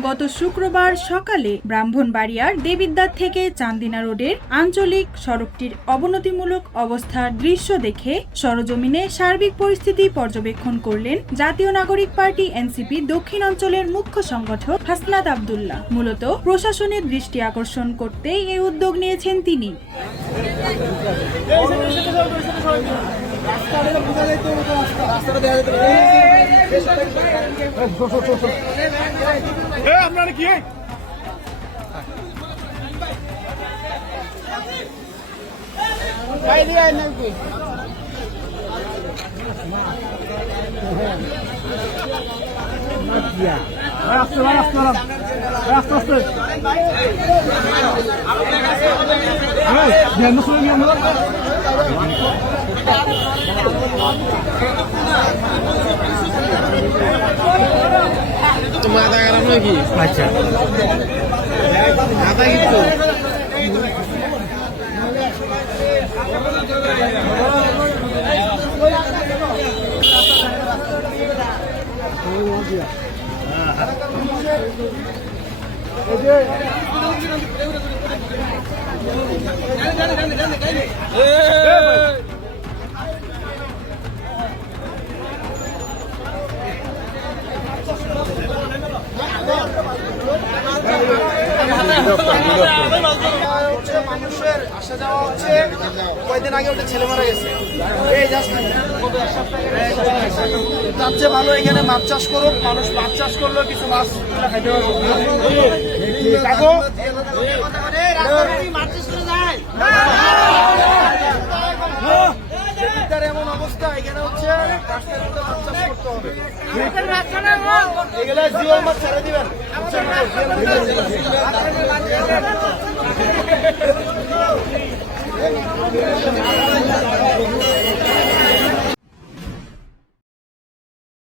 গত শুক্রবার সকালে ব্রাহ্মণবাড়িয়ার দেবিদ্বার থেকে চান্দিনা রোডের আঞ্চলিক সড়কটির অবনতিমূলক অবস্থার দৃশ্য দেখে সরজমিনে সার্বিক পরিস্থিতি পর্যবেক্ষণ করলেন জাতীয় নাগরিক পার্টি এনসিপি দক্ষিণ অঞ্চলের মুখ্য সংগঠক হাসনাত আব্দুল্লাহ। মূলত প্রশাসনের দৃষ্টি আকর্ষণ করতেই এই উদ্যোগ নিয়েছেন তিনি। মাথা খারাপ নাকি? আচ্ছা মাথা কিন্তু মানুষের আসা যাওয়া হচ্ছে। কয়েকদিন আগে ওটা ছেলে মারা গেছে, এই যাচ্ছে ভালো। এখানে মাছ চাষ করুক, মানুষ মাছ চাষ করলেও কিছু মাছ খাইতে পারবো। এমন অবস্থা এখানে হচ্ছে রাস্তার মধ্যে মাছ চাষ করতে হবে। এগুলো জিওল মাছ ছেড়ে দিবেন।